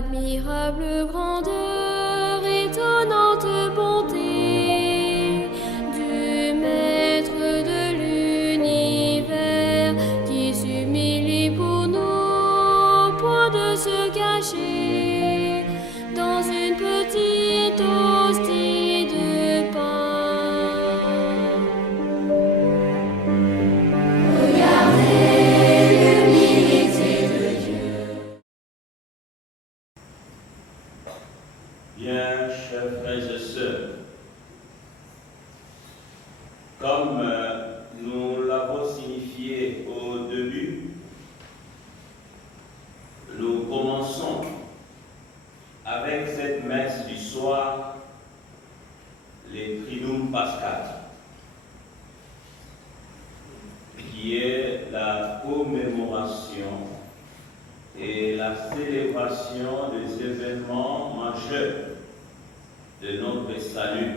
Admirable grandeur, étonnante bonté du Maître de l'univers qui s'humilie pour nous au point de se cacher dans une petite hostie de pain. Regardez l'humilité de Dieu. Bien, chers frères et sœurs, comme nous l'avons signifié au début, nous commençons avec cette messe du soir, les Triduum Pascal, qui est la commémoration et la célébration des événements majeurs de notre salut,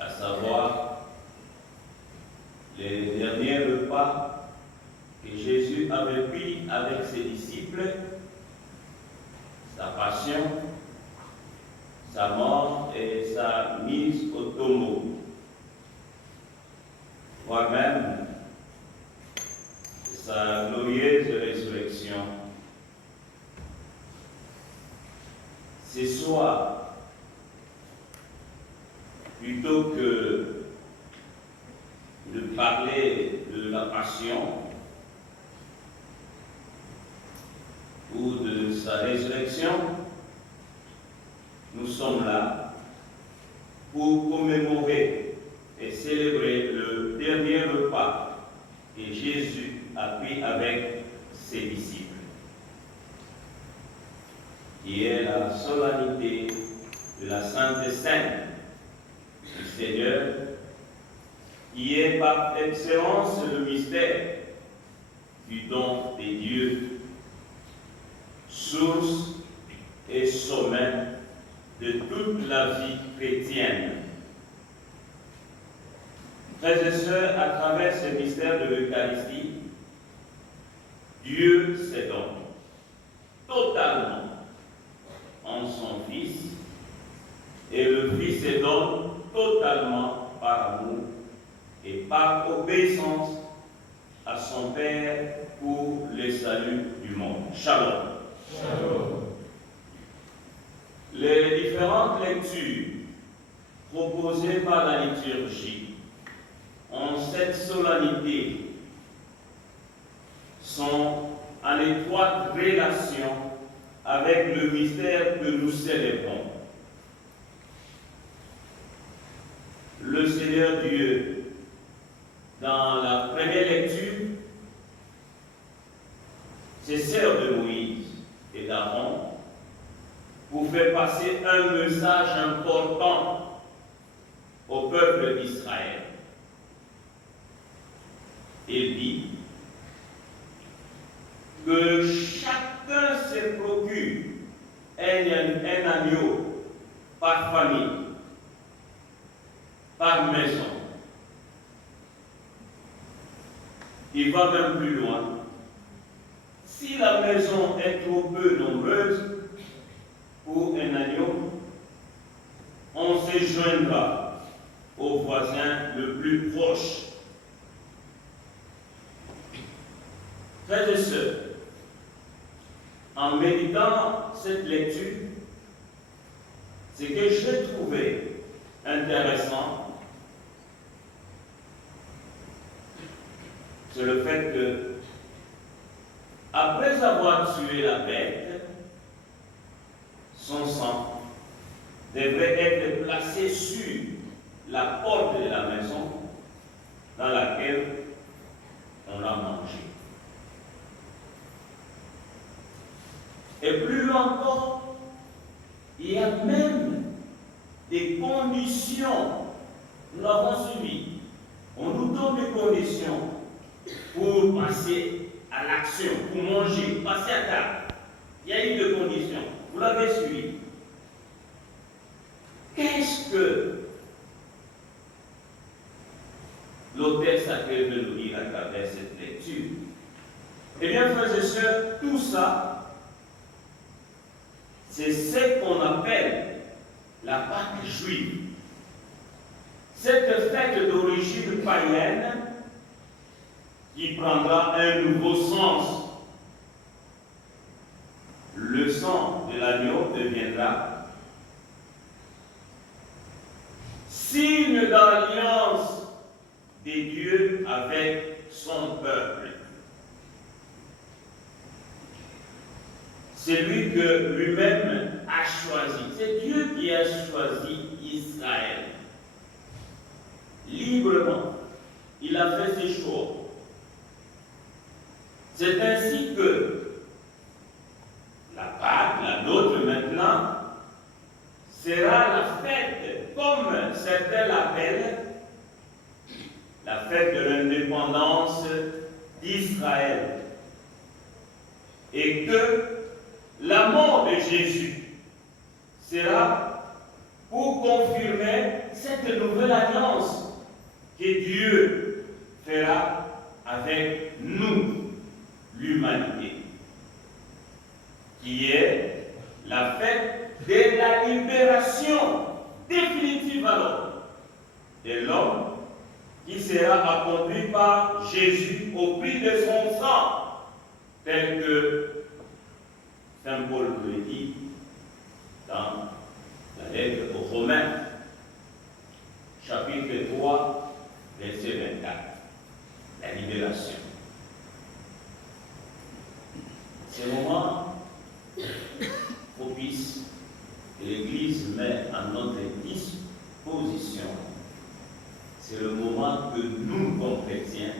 à savoir les derniers repas que Jésus avait pris avec ses disciples, sa passion, sa mort et sa mise au tombeau, voire même sa glorieuse résurrection. Ce soir, plutôt que de parler de la passion ou de sa résurrection, nous sommes là pour commémorer et célébrer le dernier repas que Jésus a pris avec ses disciples, qui est la solennité de la Sainte Seine du Seigneur, qui est par excellence le mystère du don des dieux, source et sommet de toute la vie chrétienne. Frères et sœurs, à travers ce mystère de l'Eucharistie, Dieu s'est donné totalement en son Fils, et le Fils se donne totalement par amour et par obéissance à son Père pour le salut du monde. Shalom. Shalom. Les différentes lectures proposées par la liturgie en cette solennité sont en étroite relation avec le mystère que nous célébrons. Le Seigneur Dieu, dans la première lecture, se sert de Moïse et d'Aaron pour faire passer un message important au peuple d'Israël. Il dit que chacun se procure un agneau par famille, par maison. Il va même plus loin. Si la maison est trop peu nombreuse pour un agneau, on se joindra au voisin le plus proche. Frères et sœurs, en méditant cette lecture, ce que j'ai trouvé intéressant, c'est le fait que, après avoir tué la bête, son sang devrait être placé sur la porte de la maison dans laquelle on l'a mangé. Et plus loin encore, il y a même des conditions. Nous l'avons suivi. On nous donne des conditions pour passer à l'action, pour manger, passer à table. Il y a eu des conditions. Vous l'avez suivi. Qu'est-ce que l'auteur sacré veut nous dire à travers cette lecture? Eh bien, frères et sœurs, tout ça, c'est ce qu'on appelle la Pâque juive. Cette fête d'origine païenne qui prendra un nouveau sens. Le sang de l'agneau deviendra signe d'alliance des dieux avec son peuple. C'est lui que lui-même a choisi. C'est Dieu qui a choisi Israël. Librement, il a fait ses choix. C'est ainsi que la Pâque, la nôtre maintenant, sera la fête, comme certains l'appellent, la fête de l'indépendance d'Israël. Et que la mort de Jésus sera pour confirmer cette nouvelle alliance que Dieu fera avec nous, l'humanité, qui est la fête de la libération définitive alors de l'homme qui sera accompli par Jésus au prix de son sang, tel que Saint Paul le dit dans la lettre aux Romains, chapitre 3, verset 24, la libération. C'est le moment propice que l'Église met à notre disposition. C'est le moment que nous, comme chrétiens,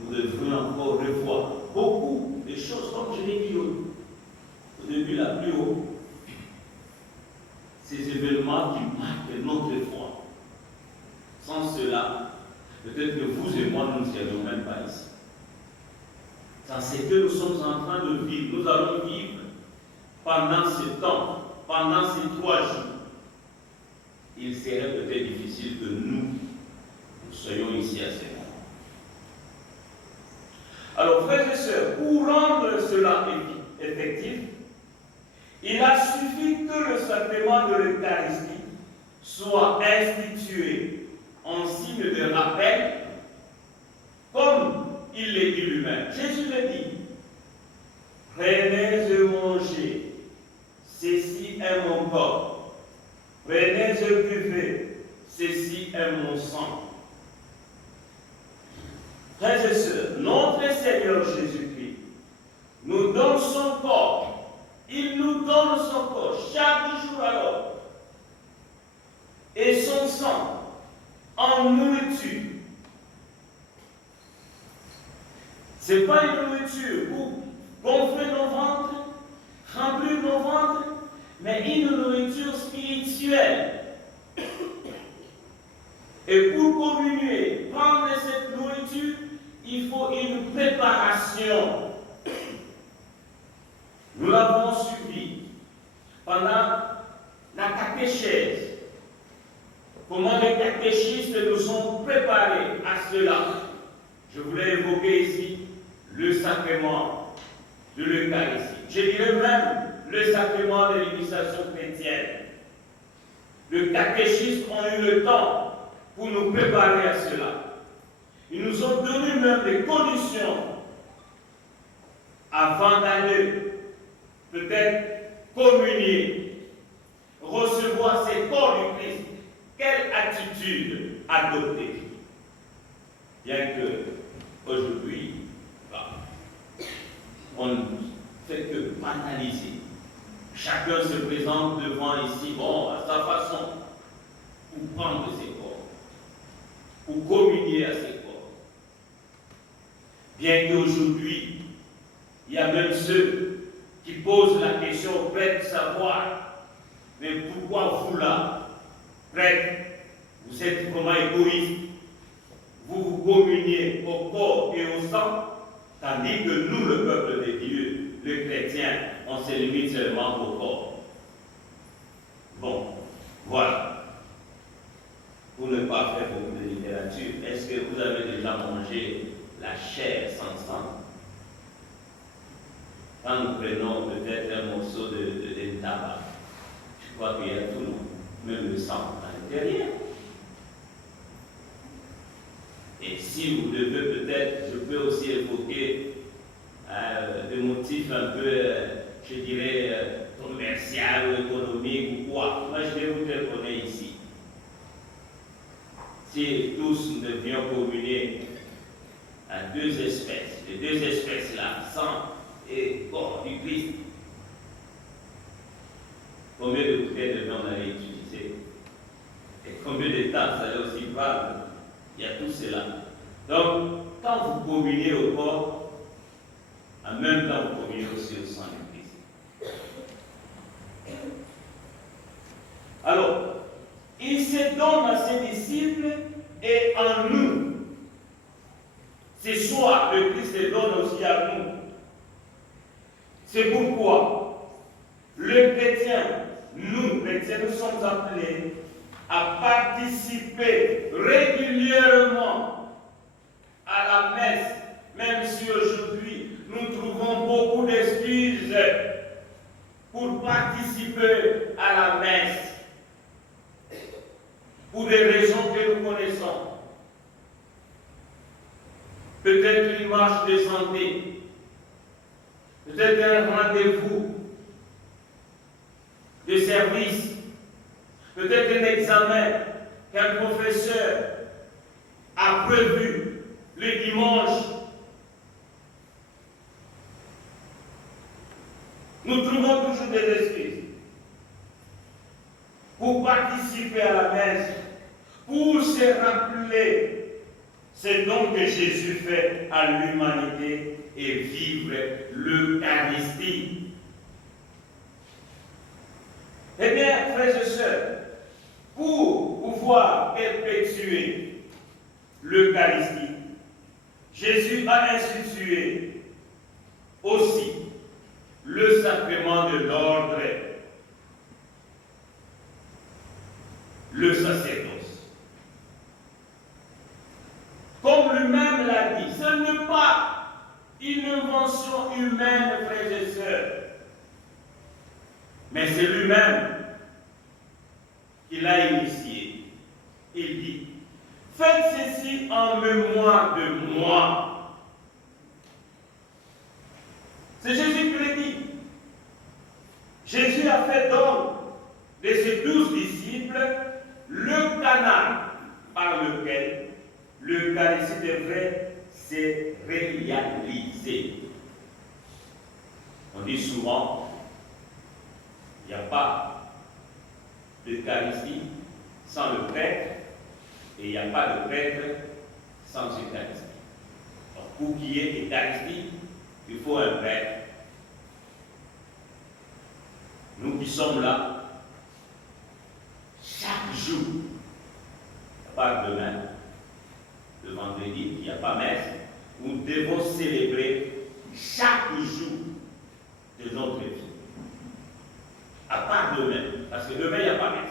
nous devrions encore revoir beaucoup de choses, comme je l'ai dit au début là plus haut, ces événements qui marquent notre foi. Sans cela, peut-être que vous et moi, nous ne serions même pas ici. Sans ce que nous sommes en train de vivre, nous allons vivre pendant ce temps, pendant ces 3 jours. Il serait peut-être difficile que nous soyons ici à ce moment. Alors, frères et sœurs, pour rendre cela effectif, il a suffi que le sacrement de l'Eucharistie soit institué en signe de rappel, comme il l'a dit lui-même. Jésus le dit, prenez et mangez, ceci est mon corps. Prenez et buvez, ceci est mon sang. Frères et sœurs, notre Seigneur Jésus-Christ nous donne son corps. Il nous donne son corps chaque jour alors. Et son sang en nourriture. Ce n'est pas une nourriture pour gonfler nos ventres, remplir nos ventres, mais une nourriture spirituelle. Et pour communier, prendre cette nourriture, il faut une préparation. Nous l'avons suivi pendant la catéchèse. Comment les catéchistes nous ont préparés à cela. Je voulais évoquer ici le sacrement de l'Eucharistie. Je dirais même le sacrement de l'initiation chrétienne. Les catéchistes ont eu le temps pour nous préparer à cela. Ils nous ont donné même des conditions avant d'aller peut-être communier, recevoir ces corps du Christ. Quelle attitude adopter? Bien que aujourd'hui, on ne fait que banaliser. Chacun se présente devant ici, bon, à sa façon, pour prendre ses corps, pour communier à ses corps. Bien qu'aujourd'hui, il y a même ceux qui posent la question, prêts de savoir, mais pourquoi vous là, prêtres, vous êtes vraiment égoïstes, vous communiez au corps et au sang, tandis que nous, le peuple de Dieu, les chrétiens, on se limite seulement au corps. Bon, voilà. Pour ne pas faire beaucoup de littérature, est-ce que vous avez déjà mangé la chair sans sang? Quand nous prenons peut-être un morceau de là-bas, je crois qu'il y a tout le monde, même le sang à l'intérieur. Et si vous devez peut-être, je peux aussi évoquer des motifs un peu, je dirais, commercial ou économique ou quoi. Moi, je vais vous téléphoner ici. Si tous nous devions communier à deux espèces, les deux espèces-là, sang et corps du Christ, combien de bouteilles de vin on allait utiliser? Et combien de temps ça allait aussi prendre? Il y a tout cela. Donc, quand vous communiez au corps, en même temps vous communiez aussi au sang du Christ. Alors, il se donne à ses disciples et en nous. Ce soir, le Christ se donne aussi à nous. C'est pourquoi le chrétien, nous chrétiens, nous sommes appelés à participer régulièrement à la messe, même si aujourd'hui nous trouvons beaucoup d'excuses pour participer à la messe, pour des raisons que nous connaissons. Peut-être une marche de santé, peut-être un rendez-vous de service, peut-être un examen qu'un professeur a prévu le dimanche. Nous trouvons toujours des excuses pour participer à la messe, pour se rappeler ce don que Jésus fait à l'humanité et vivre l'Eucharistie. Eh bien, frères et sœurs, pour pouvoir perpétuer l'Eucharistie, Jésus a institué aussi le sacrement de l'ordre, le sacerdoce. Comme lui-même l'a dit, ce n'est pas une invention humaine, frères et sœurs, mais c'est lui-même qui l'a initié. Il dit, faites ceci en mémoire de moi. C'est Jésus qui le dit. Jésus a fait donc de ses 12 disciples le canal par lequel l'Eucharistie devrait se réaliser. On dit souvent, il n'y a pas d'Eucharistie sans le prêtre et il n'y a pas de prêtre sans Eucharistie. Donc, pour qu'il y ait Eucharistie, il faut un prêtre. Nous qui sommes là, chaque jour, à part demain, le vendredi, il n'y a pas messe, nous devons célébrer chaque jour de notre vie. À part demain, parce que demain, il n'y a pas messe.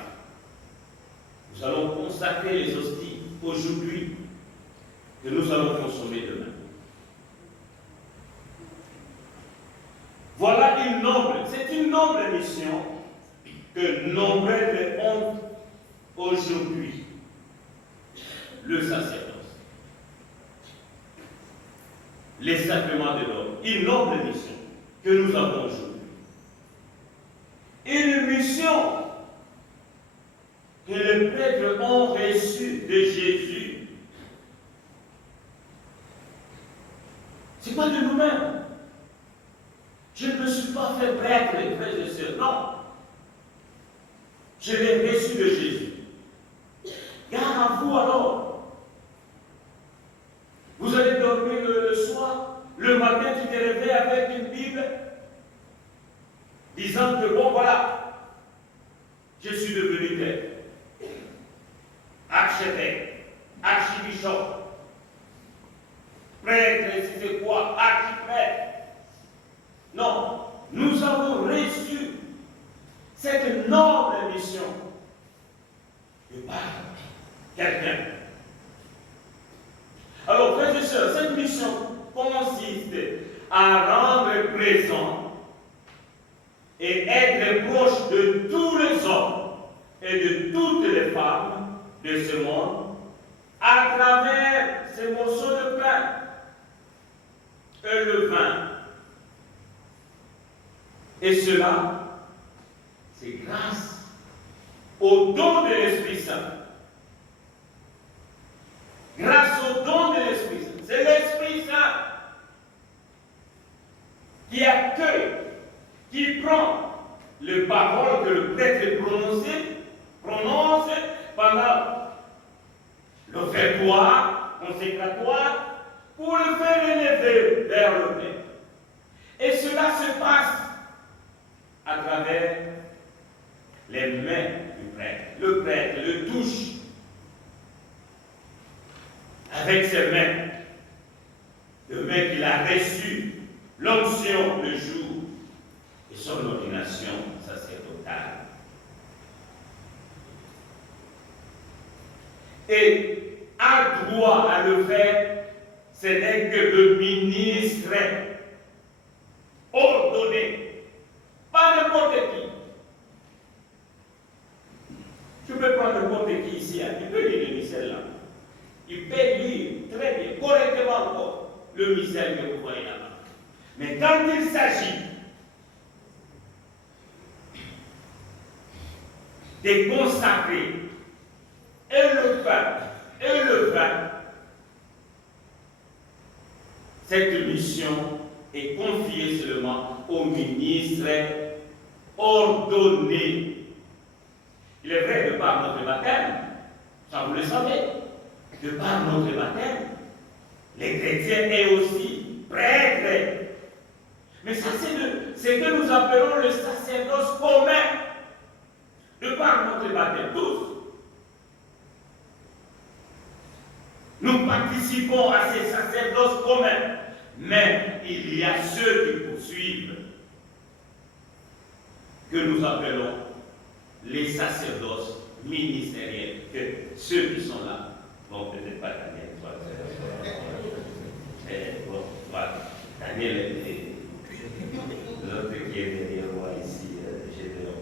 Nous allons consacrer les hosties aujourd'hui que nous allons consommer demain. Voilà c'est une noble mission que nombreux ont aujourd'hui. Le sacerdoce. Les sacrements de l'ordre. Une noble mission que nous avons aujourd'hui. Une mission que les prêtres ont reçue de Jésus. Ce n'est pas de nous-mêmes. Je ne me suis pas fait prêtre, les frères et sœurs. Non. Je l'ai reçu de Jésus. Gare à vous alors. Vous allez dormir le soir, le matin tu te réveilles avec une Bible, disant que bon voilà, je suis devenu prêtre, archevêque, archibishop, prêtre, et c'est quoi, archiprêtre. Non, nous avons reçu cette noble mission de par quelqu'un. Alors, frères et sœurs, cette mission consiste à rendre présent et être proche et de toutes les femmes de ce monde à travers ces morceaux de pain et le vin. Et cela, c'est grâce au don de l'Esprit Saint. Grâce au don de l'Esprit Saint. C'est l'Esprit Saint qui accueille, qui prend les paroles que le prêtre prononce pendant l'offertoire consécratoire pour le faire élever vers le Père. Et cela se passe à travers les mains du prêtre. Le prêtre le touche avec ses mains, le main qu'il a reçu l'onction le jour de son ordination sacerdotale. Et a droit à le faire, ce n'est que le ministre ordonné, pas n'importe qui. Je peux prendre n'importe qui ici, il peut lire le missel là. Il peut lire très bien, correctement encore, le missel que vous voyez là-bas. Mais quand il s'agit de consacrer et le pain et le vin, cette mission est confiée seulement au ministre ordonné. Il est vrai, de par notre baptême, ça vous le savez, de par notre baptême, les chrétiens est aussi prêtres. Mais ça, c'est ce que nous appelons le sacerdoce commun. De par notre baptême, tous. Nous participons à ces sacerdoces communs. Mais il y a ceux qui poursuivent, que nous appelons les sacerdoces ministériels, que ceux qui sont là, bon, peut-être pas Daniel, bon, voilà, Daniel est l'autre qui est derrière moi ici, Gédéon.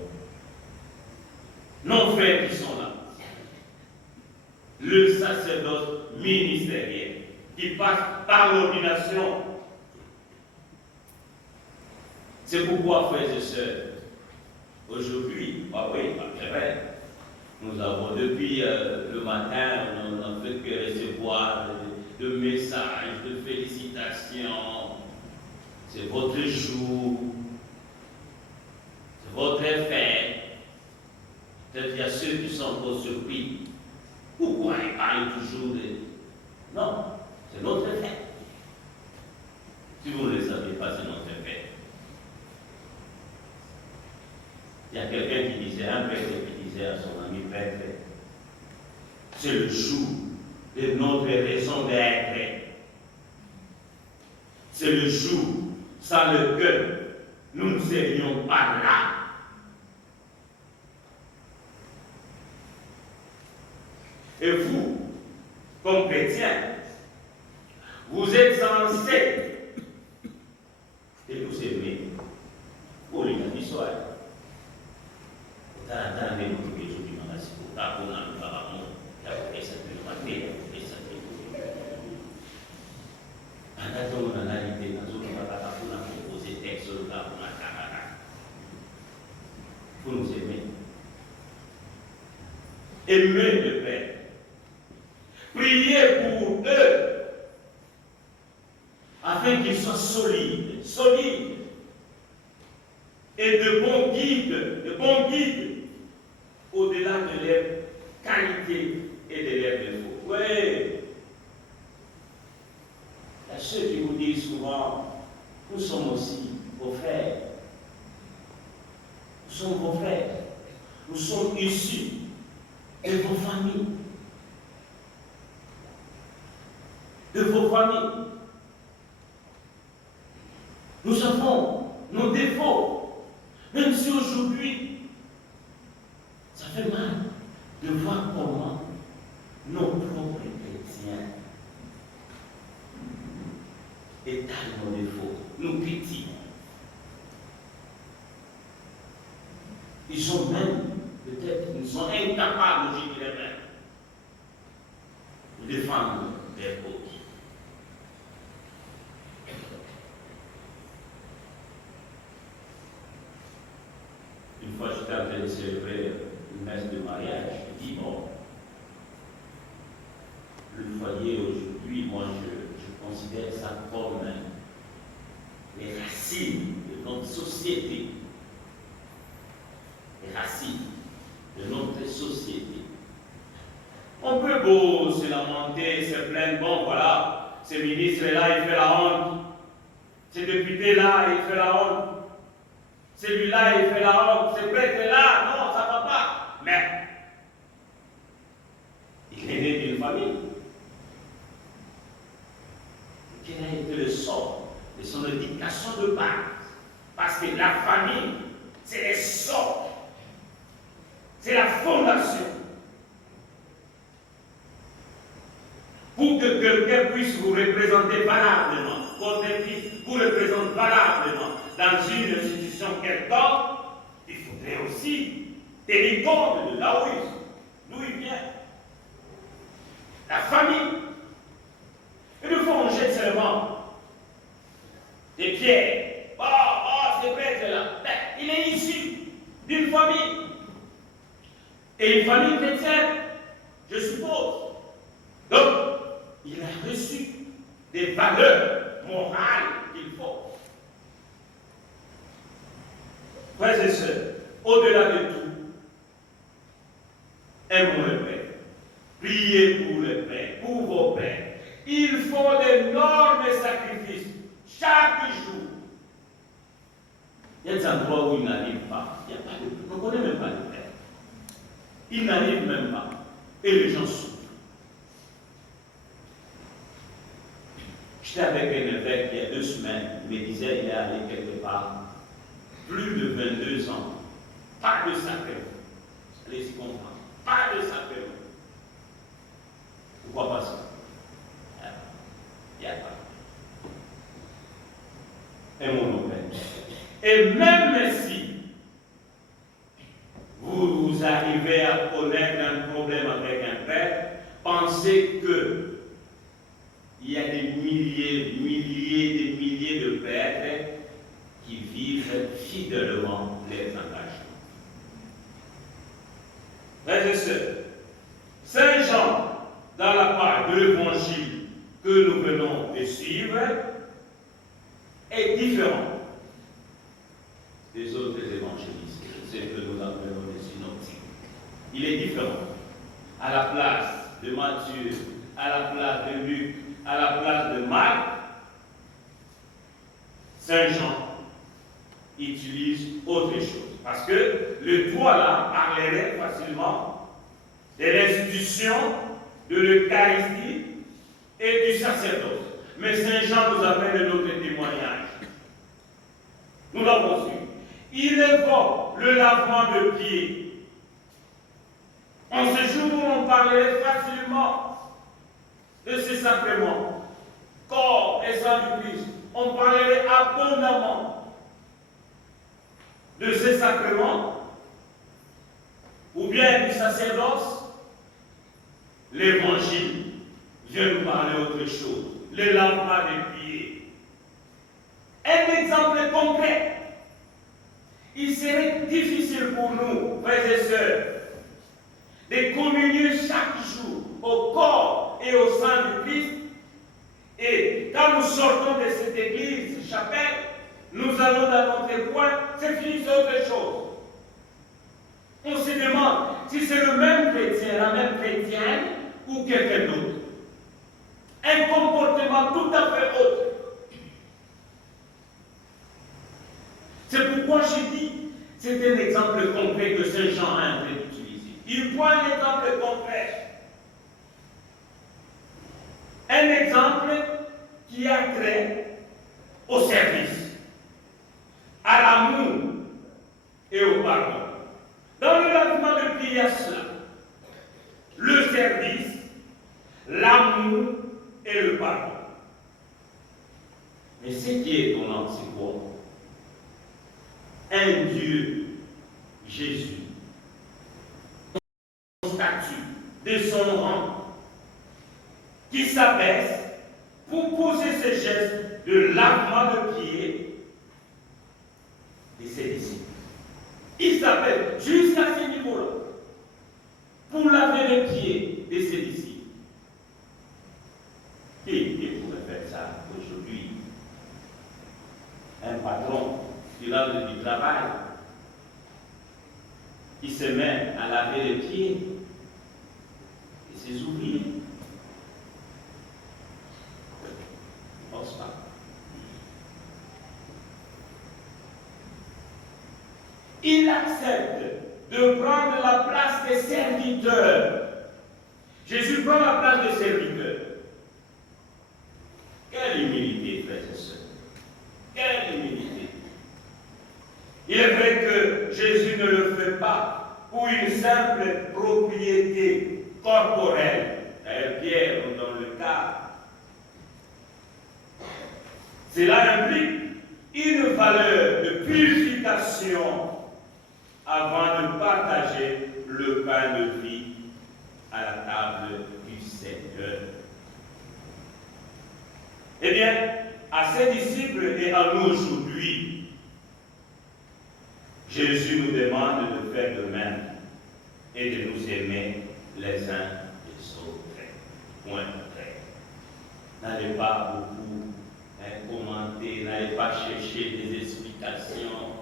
Nos frères qui sont là, le sacerdoce ministériel, qui passe par l'ordination. C'est pourquoi, frères et sœurs, aujourd'hui, oui, c'est vrai, nous avons depuis le matin, on n'a fait que recevoir de messages, de félicitations. C'est votre jour, c'est votre fête. Peut-être qu'il y a ceux qui sont encore surpris. Pourquoi ils parlent toujours de... Non, c'est notre fête. Si vous ne le savez pas, c'est notre fête. Il y a quelqu'un qui disait, un prêtre qui disait à son ami prêtre, c'est le jour de notre raison d'être. C'est le jour sans lequel nous ne serions pas là. Et vous, comme chrétiens, vous êtes censés et vous aimer pour les soir. Vous nous aimez. Aimez le Père. Priez pour eux afin qu'ils soient solides et de bons guides au-delà de leurs qualités et de leurs défauts. Oui. Il y a ceux qui vous disent souvent, nous sommes aussi vos frères. Nous sommes vos frères. Nous sommes issus de vos familles. De vos familles. Nous avons nos défauts. Même si aujourd'hui, ça fait mal de voir comment nos propres chrétiens étalent nos défauts, nous critiquent. Ils ont même peut-être nous sommes incapables, je dirais même, de défendre des causes. Une fois, j'étais en train de célébrer une messe de mariage, je dis, bon, le foyer aujourd'hui, moi, je considère ça comme les racines de notre société. Les racines de notre société. On peut beau se lamenter, se plaindre, bon voilà, ce ministre-là, il fait la honte. Ce député-là, il fait la honte. Celui-là, il fait la honte. Ce prêtre-là, non, ça ne va pas. Mais, il est né d'une famille. Quel a été le sort de son éducation de base? Parce que la famille, c'est le socle. C'est la fondation. Pour que quelqu'un puisse vous représenter valablement, votre fils vous représente valablement dans une institution quelconque, il faudrait aussi tenir compte de là d'où il vient. La famille. Et de fois, on jette seulement des pierres. Oh, c'est prêtre là. Il est issu d'une famille. Et une famille chrétienne, je suppose. Donc, il a reçu des valeurs morales qu'il faut. Frères et sœurs, au-delà de tout, aimons le Père. Priez pour le Père, pour vos pères. Ils font d'énormes sacrifices chaque jour. Il y a des endroits où ils n'arrivent pas. Il n'y a pas de, on ne connaît même pas de Père. Ils n'arrivent même pas. Et les gens souffrent. J'étais avec un évêque il y a 2 semaines. Il me disait qu'il est allé quelque part. Plus de 22 ans. Pas de sacrement. Allez-y comprendre. Pas de sacrement. Pourquoi pas ça? Il n'y a pas. Aimons nos pères. Et même si vous arrivez à connaître un problème avec un père, pensez que il y a des milliers de pères qui vivent fidèlement les engagements. Frères et sœurs, Saint Jean, dans la part de l'évangile que nous venons de suivre, est différent des autres évangélistes, ceux que nous appelons les synoptiques. Il est différent. À la place de Matthieu, à la place de Luc, à la place de Marc, Saint Jean utilise autre chose. Parce que le droit là parlerait facilement de l'institution de l'Eucharistie et du sacerdoce. Mais Saint Jean nous amène un autre témoignage. Nous l'avons su. Il évoque le lavement de pieds. En ce jour où on parlerait facilement de ces sacrements, corps et sang du Christ, on parlerait abondamment de ces sacrements, ou bien du sacerdoce. L'évangile vient nous parler autre chose, le lavement des pieds. Un exemple concret. Il serait difficile pour nous, frères et sœurs, de communier chaque jour au corps et au sang du Christ. Et quand nous sortons de cette église, chapelle, nous allons dans notre coin, c'est fini, c'est autre chose. On se demande si c'est le même chrétien, la même chrétienne ou quelqu'un d'autre. Un comportement tout à fait autre. C'est pourquoi je dis, c'est un exemple concret que Saint Jean a en train d'utiliser. Il prend un exemple concret. Un exemple qui a trait au service, à l'amour et au pardon. Dans le lavement de pieds, il y a cela. Le service, l'amour et le pardon. Mais ce qui est étonnant, c'est quoi? Un Dieu, Jésus, statut, de son rang, qui s'abaisse pour poser ce geste de lavement de pied de ses disciples. Il s'appelle jusqu'à ce niveau-là pour laver les pieds de ses disciples. Qui pourrait faire ça aujourd'hui? Un patron qui rentre du travail, qui se met à laver les pieds de ses ouvriers. Je ne pense pas. Il accepte de prendre la place des serviteurs. Jésus prend la place des serviteurs. Quelle humilité, frères et sœurs. Quelle humilité. Il est vrai que Jésus ne le fait pas pour une simple propriété corporelle. Pierre, dans le cas, cela implique une valeur de purification avant de partager le pain de vie à la table du Seigneur. Eh bien, à ses disciples et à nous aujourd'hui, Jésus nous demande de faire de même et de nous aimer les uns les autres. Point. N'allez pas beaucoup commenter, n'allez pas chercher des explications.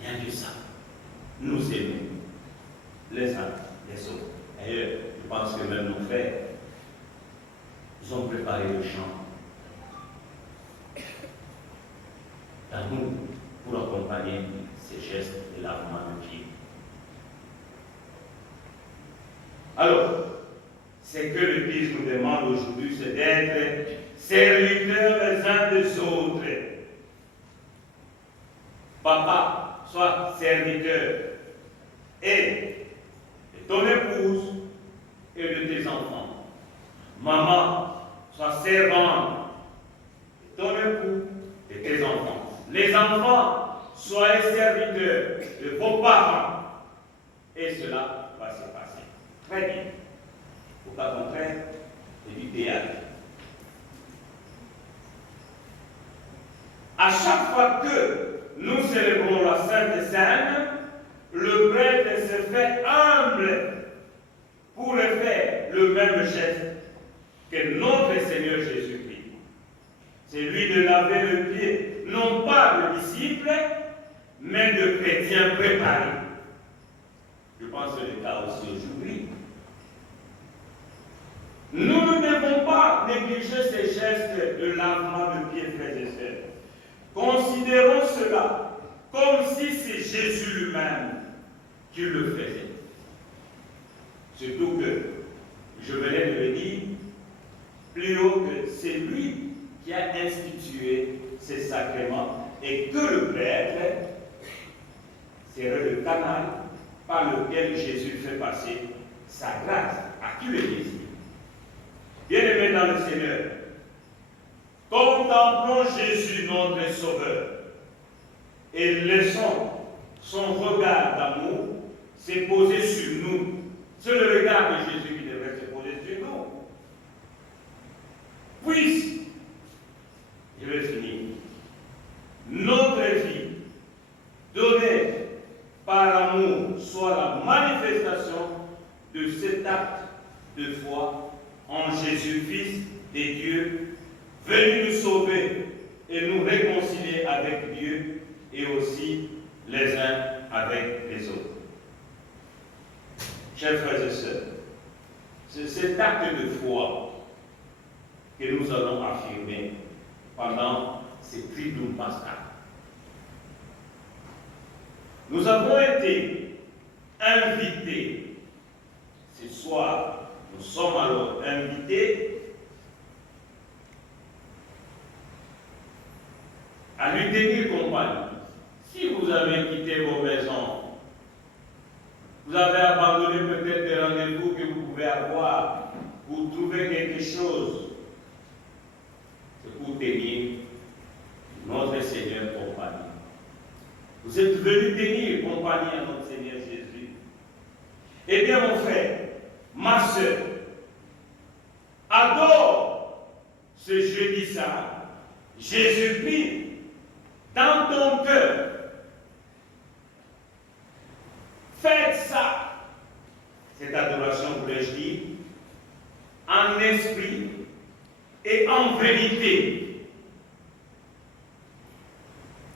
Rien que ça. Nous aimer les uns les autres. D'ailleurs, je pense que même nos frères, ils ont préparé le chant à nous pour accompagner ces gestes de lavement de pied. Alors, ce que l'Église nous demande aujourd'hui, c'est d'être serviteurs les uns des autres. Papa, sois serviteur et de ton épouse et de tes enfants. Maman, sois servante de ton époux et de tes enfants. Les enfants, soyez serviteurs de vos parents. Et cela va se passer. Très bien. Au cas contraire, c'est du théâtre. À chaque fois que nous célébrons la Sainte Seine, le prêtre se fait humble pour faire le même geste que notre Seigneur Jésus-Christ. C'est lui de laver le pied, non pas de disciples, mais de chrétiens préparés. Je pense que c'est le cas aussi aujourd'hui. Nous ne devons pas négliger ces gestes de lavement de pieds, frères et sœurs. Considérons cela comme si c'est Jésus lui-même qui le faisait. Surtout que, je venais de le dire, plus haut que c'est lui qui a institué ces sacrements et que le prêtre serait le canal par lequel Jésus fait passer sa grâce à qui le désire. Bien-aimés dans le Seigneur, contemplons Jésus notre Sauveur et laissons son regard d'amour se poser sur nous. C'est le regard de Jésus qui devrait se poser sur nous. Puisse, je vais finir, notre vie donnée par amour soit la manifestation de cet acte de foi en Jésus, Fils de Dieu, venu nous sauver et nous réconcilier avec Dieu et aussi les uns avec les autres. Chers frères et sœurs, c'est cet acte de foi que nous allons affirmer pendant ces triduum pascal. Nous avons été invités, ce soir, nous sommes alors invités à lui tenir compagnie. Si vous avez quitté vos maisons, vous avez abandonné peut-être des rendez-vous que vous pouvez avoir, vous trouvez quelque chose, c'est pour tenir notre Seigneur compagnie. Vous êtes venus tenir compagnie à notre Seigneur Jésus. Eh bien, mon frère, ma soeur, adore ce jeudi saint, Jésus-Christ, dans ton cœur. Faites ça, cette adoration, voulais-je dire, en esprit et en vérité.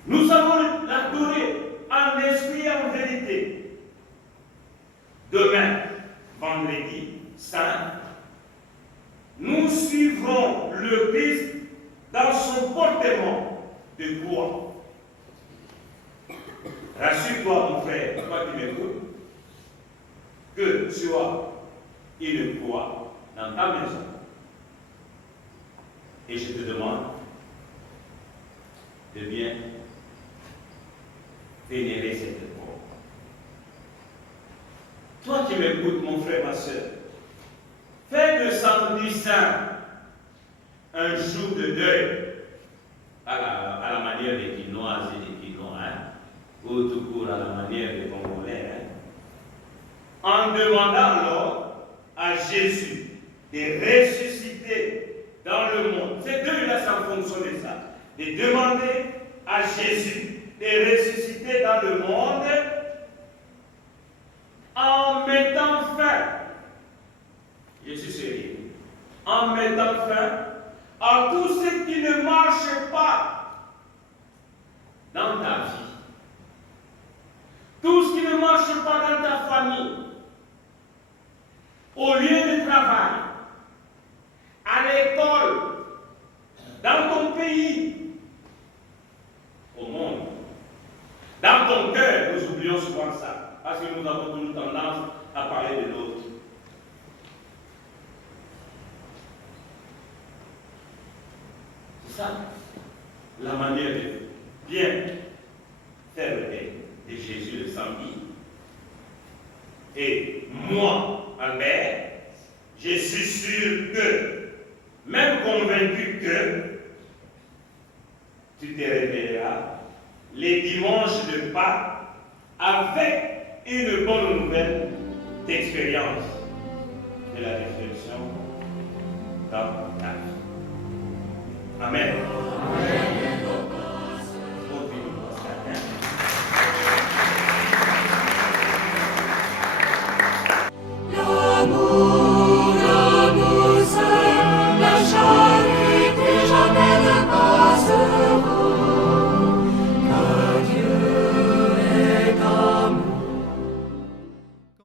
Nous allons l'adorer en esprit et en vérité. Demain, vendredi saint, nous suivrons le Christ dans son portement de croix. Rassure-toi, mon frère, toi qui m'écoutes, que tu as une croix dans ta maison. Et je te demande de bien vénérer cette croix. Toi qui m'écoutes, mon frère, ma soeur, fais le samedi saint un jour de deuil à la manière des Quinoises et des Quinois, ou tout court à la manière des Congolais, en demandant alors à Jésus de ressusciter dans le monde. Ces deux-là, c'est en fonction de ça. De demander à Jésus de ressusciter dans le monde en mettant fin, je suis sérieux, en mettant fin à tout ce qui ne marche pas dans ta vie. Tout ce qui ne marche pas dans ta famille, au lieu de travail, à l'école, dans ton pays, au monde, dans ton cœur. Nous oublions souvent ça, parce que nous avons toujours tendance à parler de l'autre. C'est ça, la manière de bien faire le deuil de Jésus le samedi. Et moi, Albert, je suis sûr que, même convaincu que, tu te réveilleras les dimanches de Pâques avec une bonne nouvelle d'expérience de la résurrection dans ta vie. Amen.